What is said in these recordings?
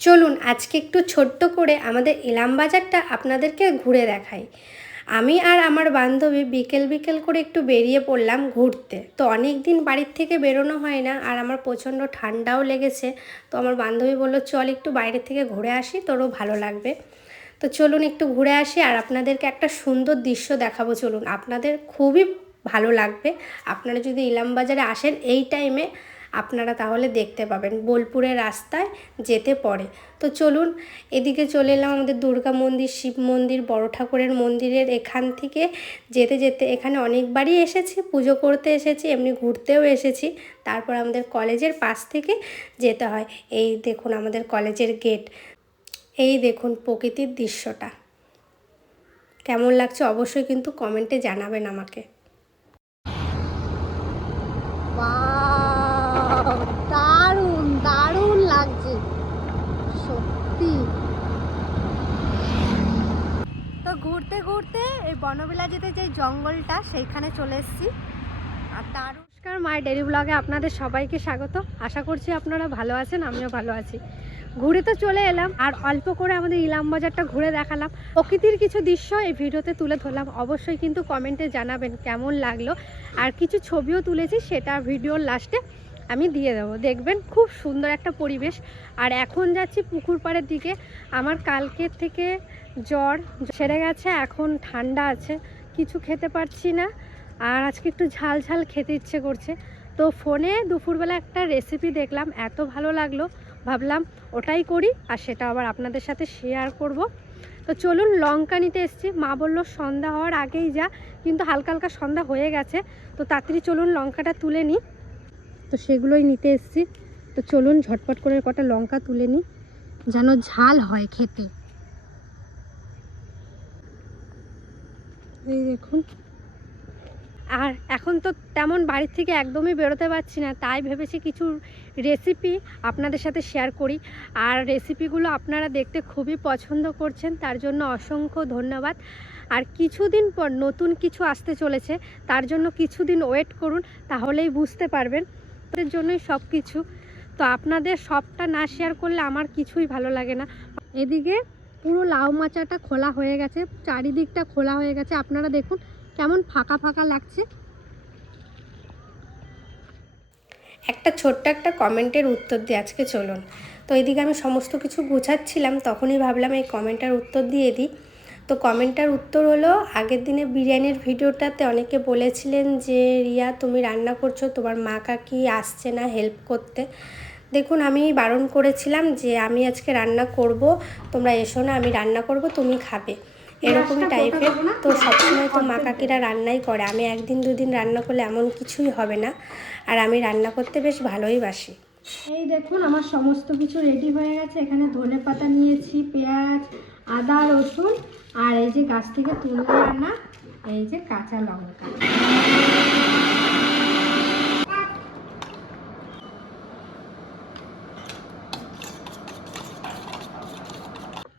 চলুন আজকে একটু ছোট্ট করে আমাদের ইলামবাজারটা আপনাদেরকে ঘুরে দেখাই। আমি আর আমার বান্ধবী বিকেল বিকেল করে একটু বেরিয়ে পড়লাম ঘুরতে। তো অনেক দিন বাড়ির থেকে বেরোনো হয় না, আর আমার প্রচণ্ড ঠান্ডাও লেগেছে। তো আমার বান্ধবী বললো চল একটু বাইরে থেকে ঘুরে আসি, তোরও ভালো লাগবে। তো চলুন একটু ঘুরে আসি, আর আপনাদেরকে একটা সুন্দর দৃশ্য দেখাবো। চলুন, আপনাদের খুবই ভালো লাগবে। আপনারা যদি ইলামবাজারে আসেন এই টাইমে, আপনারা তাহলে দেখতে পাবেন বোলপুরের রাস্তায় যেতে পড়ে। তো চলুন, এদিকে চলে এলাম আমাদের দুর্গা মন্দির, শিব মন্দির, বড় ঠাকুরের মন্দিরের এখান থেকে যেতে যেতে এখানে অনেকবারই এসেছি, পুজো করতে এসেছি, এমনি ঘুরতেও এসেছি। তারপর আমাদের কলেজের পাশ থেকে যেতে হয়। এই দেখুন আমাদের কলেজের গেট। এই দেখুন প্রকৃতির দৃশ্যটা কেমন লাগছে অবশ্যই কিন্তু কমেন্টে জানাবেন আমাকে। দারুণ দারুণ লাগছে সত্যি। তো ঘুরতে ঘুরতে এই বনবিলাজিতে যে জঙ্গলটা সেইখানে চলে এসেছি। আর নমস্কার, মাই ডেইলি ব্লগে আপনাদের সবাইকে স্বাগত। আশা করছি আপনারা ভালো আছেন, আমিও ভালো আছি। ঘুরে তো চলে এলাম, আর অল্প করে আমাদের ইলামবাজারটা ঘুরে দেখালাম। প্রকৃতির কিছু দৃশ্য এই ভিডিওতে তুলে ধরলাম। অবশ্যই কিন্তু কমেন্টে জানাবেন কেমন লাগলো। আর কিছু ছবিও তুলেছি, সেটা ভিডিওর লাস্টে আমি দিয়ে দেবো, দেখবেন খুব সুন্দর একটা পরিবেশ। আর এখন যাচ্ছি পুকুর পাড়ের দিকে। আমার কালকের থেকে জ্বর সেরে গেছে, এখন ঠান্ডা আছে, কিছু খেতে পারছি না। আর আজকে একটু ঝাল ঝাল খেতে ইচ্ছে করছে। তো ফোনে দুপুরবেলা একটা রেসিপি দেখলাম, এত ভালো লাগলো, ভাবলাম ওটাই করি, আর সেটা আবার আপনাদের সাথে শেয়ার করব। তো চলুন, লঙ্কা নিতে এসেছি। মা বললো সন্ধ্যা হওয়ার আগেই যা, কিন্তু হালকা হালকা সন্ধ্যা হয়ে গেছে। তো তাড়াতাড়ি চলুন লঙ্কাটা তুলে নিই। তো সেগুলোই নিতে এসেছি। তো চলুন ঝটপট করে কটা লঙ্কা তুলে নিই, যেন ঝাল হয় খেতে। এই দেখুন। আর এখন তো তেমন বাড়ির থেকে একদমই বেরোতে পারছি না, তাই ভেবেছি কিছু রেসিপি আপনাদের সাথে শেয়ার করি। আর রেসিপিগুলো আপনারা দেখতে খুবই পছন্দ করছেন, তার জন্য অসংখ্য ধন্যবাদ। আর কিছুদিন পর নতুন কিছু আসতে চলেছে, তার জন্য কিছুদিন ওয়েট করুন, তাহলেই বুঝতে পারবেন। তাদের জন্যই সব কিছু। তো আপনাদের সবটা না শেয়ার করলে আমার কিছুই ভালো লাগে না। এদিকে পুরো লাউ মাচাটা খোলা হয়ে গেছে, চারিদিকটা খোলা হয়ে গেছে। আপনারা দেখুন কেমন ফাঁকা ফাঁকা লাগছে। একটা ছোট্ট একটা কমেন্টের উত্তর দিই আজকে, চলুন। তো এদিকে আমি সমস্ত কিছু গুছাচ্ছিলাম, তখনই ভাবলাম এই কমেন্টের উত্তর দিয়ে দিই। তো কমেন্টের উত্তর হলো, আগের দিনে বিরিয়ানির ভিডিওটাতে অনেকে বলেছিলেন যে রিয়া তুমি রান্না করছো, তোমার মা কাকি আসছে না হেল্প করতে। দেখুন, আমি বারণ করেছিলাম যে আমি আজকে রান্না করব, তোমরা এসো না, আমি রান্না করব, তুমি খাবে, এরকমই টাইপের। তো সবসময় তো মা কাকিরা রান্নাই করে, আমি একদিন দুদিন রান্না করলে এমন কিছুই হবে না। আর আমি রান্না করতে বেশ ভালোই বাসি। এই দেখুন আমার সমস্ত কিছু রেডি হয়ে গেছে। এখানে ধনে পাতা নিয়েছি, পেঁয়াজ, আদা, রসুন, আর এই যে গাছ থেকে তুলে আনা এই যে কাঁচা লঙ্কা।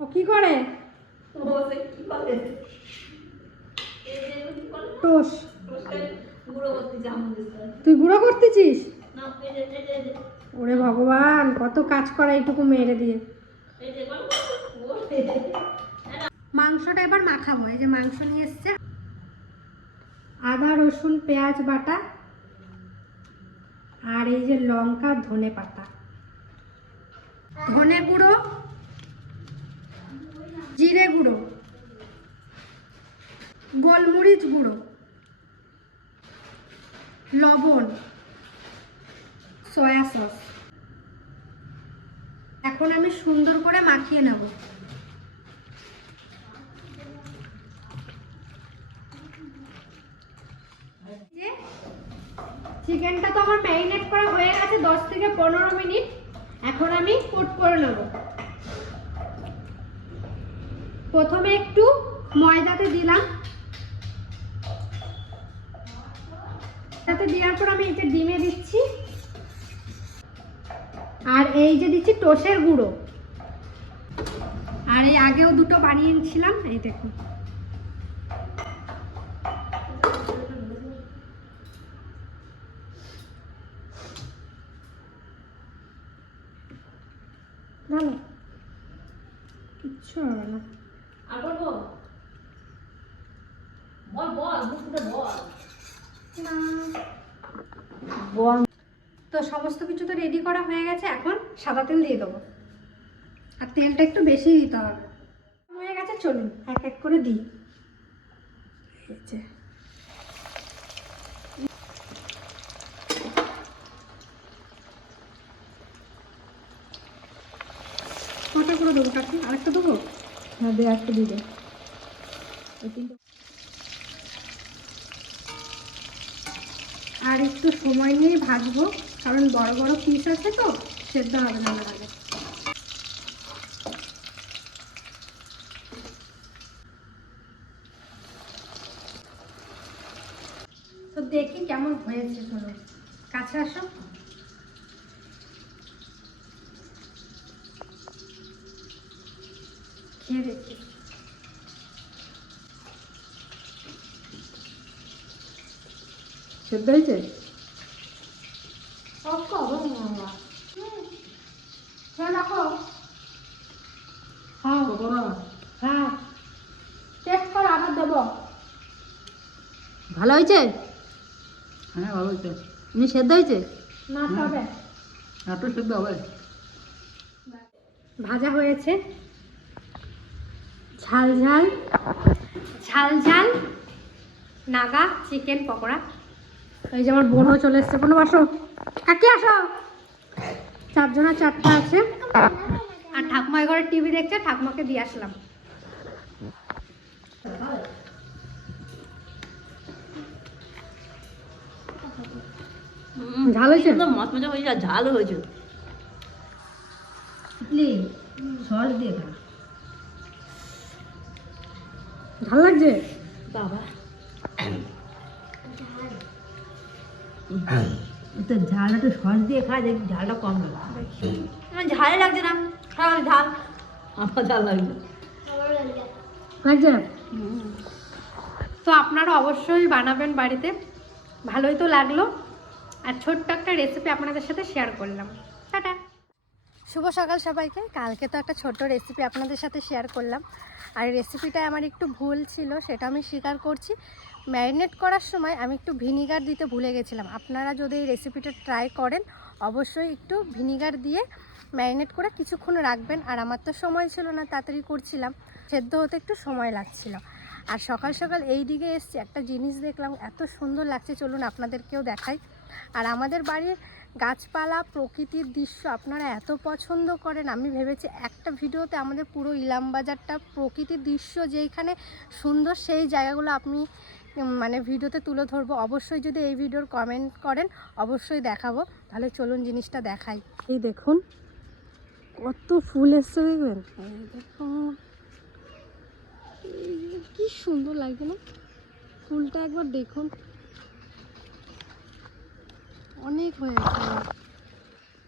ও কি করে? টোস তুই গুঁড়ো করতেছিস? ওরে ভগবান, কত কাজ করা এইটুকু মেরে দিয়ে। মাংসটা এবার মাখাবো। এই যে মাংস নিয়ে এসছে, আদা রসুন পেঁয়াজ বাটা, আর এই যে লঙ্কা ধনে পাতা, ধনে গুঁড়ো, জিরে গুঁড়ো, গোলমরিচ গুঁড়ো, লবণ, সয়া সস। এখন আমি সুন্দর করে মাখিয়ে নেব। চিকেনটা তো আমার ম্যারিনেট করা হয়ে গেছে 10 থেকে 15 মিনিট। এখন আমি কোট করে নেব। প্রথমে একটু ময়দাতে দিলাম, তাতে দেওয়ার পর আমি এটা ডিমে দিচ্ছি, আর এই যে দিচ্ছি টোসের গুঁড়ো। আর এই আগেও দুটো বানিয়েছিলাম, এই দেখুন। ভালো কিচ্ছু হবে না। আর বলবো বল বল মুখ ফুটে বল না। বল। তো সমস্ত কিছু তো রেডি করা হয়ে গেছে, এখন সাদা তেল দিয়ে দেবো, আর তেলটা একটু বেশি দিতে হবে। হয়ে গেছে, চলুন এক এক করে দিই। এই যে কটা করে দেবো কাকি? আরেকটা দেবো? হ্যাঁ দে একটা দিয়ে দে। আর একটু সময় নিয়ে ভাজবো, কারণ বড় বড় পিস আছে তো, সেদ্ধ হবে না আমার আগে। তো দেখি কেমন হয়েছে, চলো কাছে আসো। খেয়ে দেখি। সেদ্ধ হয়েছে? রাখো। হ্যাঁ বাবা। হ্যাঁ, টেস্ট করে আবার দেবো। ভালো হয়েছে? হ্যাঁ ভালো হয়েছে। এমনি সেদ্ধ হয়েছে? না তবে একটু সেদ্ধ হবে। ভাজা হয়েছে, ঝাল ঝাল ঝাল ঝাল নাগা চিকেন পকোড়া। এই যে আমার বোনও চলে এসছে। বোনও আসো, কাকি আসো। চারজনা চারটা আছে, আর ঠাকুমা ঘরে টিভি দেখছে, ঠাকুমাকে দিয়ে আসলাম। ঝাল হয়েছে? মচ মজা হয়েছে আর ঝালও হয়েছে। সস দিয়ে খা। ঝাল লাগছে বাবা তো ঝাল একটু সস দিয়ে খা, দেখি ঝালটা কম লাগে। আমার ঝালে লাগছে না, সব ঝাল। আমার ঝাল লাগছে। লাগছে। তো আপনারা অবশ্যই বানাবেন বাড়িতে। ভালোই তো লাগলো, আর ছোট্ট একটা রেসিপি আপনাদের সাথে শেয়ার করলাম। টাটা। শুভ সকাল সবাইকে। কালকে তো একটা ছোট্ট রেসিপি আপনাদের সাথে শেয়ার করলাম, আর রেসিপিটা আমার একটু ভুল ছিল, সেটা আমি স্বীকার করছি। ম্যারিনেট করার সময় আমি একটু ভিনিগার দিতে ভুলে গেছিলাম। আপনারা যদি এই রেসিপিটা ট্রাই করেন, অবশ্যই একটু ভিনিগার দিয়ে ম্যারিনেট করে কিছুক্ষণ রাখবেন। আর আমার তো সময় ছিল না, তাড়াতাড়ি করছিলাম, সেদ্ধ হতে একটু সময় লাগছিল। আর সকাল সকাল এই দিকে এসছি, একটা জিনিস দেখলাম, এত সুন্দর লাগছে, চলুন আপনাদেরকেও দেখাই। আর আমাদের বাড়ির গাছপালা, প্রকৃতির দৃশ্য আপনারা এত পছন্দ করেন, আমি ভেবেছি একটা ভিডিওতে আমাদের পুরো ইলামবাজারটা প্রকৃতির দৃশ্য যেইখানে সুন্দর, সেই জায়গাগুলো আপনি মানে ভিডিওতে তুলে ধরবো। অবশ্যই যদি এই ভিডিওর কমেন্ট করেন, অবশ্যই দেখাবো। তাহলে চলুন জিনিসটা দেখাই। এই দেখুন কত ফুল এসছে, দেখবেন। এই দেখুন কি সুন্দর লাগছে না ফুলটা, একবার দেখুন। অনেক হয়েছে,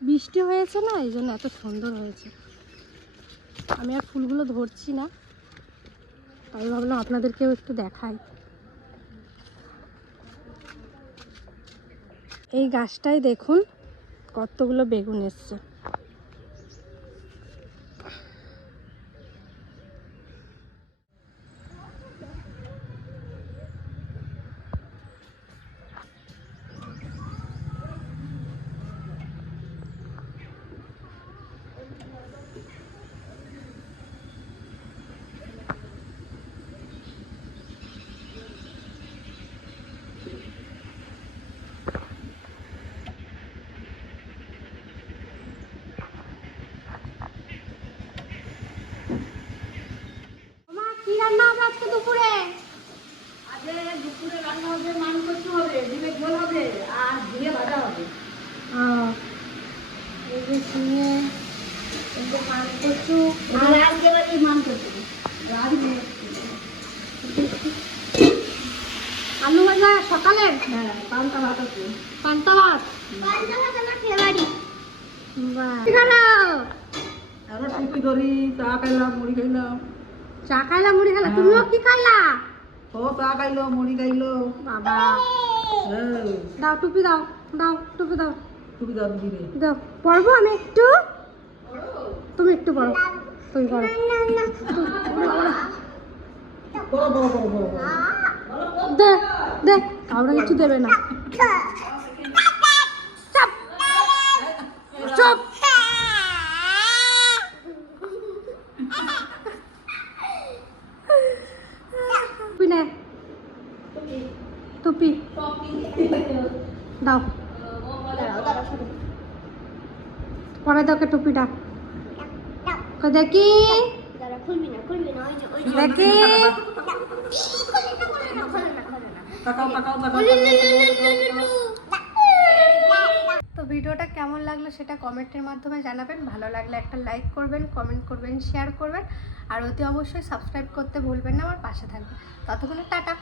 বৃষ্টি হয়েছে না, এই জন্য এত সুন্দর হয়েছে। আমি আর ফুলগুলো ধরছি না, তাই ভাবলাম আপনাদেরকেও একটু দেখাই। এই গাছটাই দেখুন কতগুলো বেগুন এসছে। কি রান্না হবে আজকে দুপুরে? আজকে দুপুরে রান্না হবে, মাংস কষু হবে, ডিমের ঝোল হবে, আর ঝিঙে ভাজা হবে। এই যে ঝিঙে, এই যে মাংস, আর আজকে বাড়ি মাংস কষু। আলু ভাজা সকালে। হ্যাঁ পান্তা ভাত আছে। পান্তা ভাত। বাহ, কি খালো? আমরা টুপি ধরি, চা খাইলাম, মুড়ি খাইলাম। চা খাইলা, মুড়ি খাইলা, তুমিও কি খাইলা? ও চা খাইলো, মুড়ি খাইলো। বাবা, হ্যাঁ দাও টুপি, দাও দাও টুপি দাও, টুপি দাও দিদি রে। দাও। পড়বো আমি একটু, তুমি একটু পড়ো। তুই করো। দে দে, কাউরা কিছু দেবে না। চুপ। টুপি নে, টুপি দাও, পরে তোকে টুপিটা দেখি দেখি। তো ভিডিওটা কেমন লাগলো সেটা কমেন্টের মাধ্যমে জানাবেন। ভালো লাগলে একটা লাইক করবেন, কমেন্ট করবেন, শেয়ার করবেন, আর অতি অবশ্যই সাবস্ক্রাইব করতে ভুলবেন না, আমার পাশে থাকবেন। ততক্ষণে টাটা।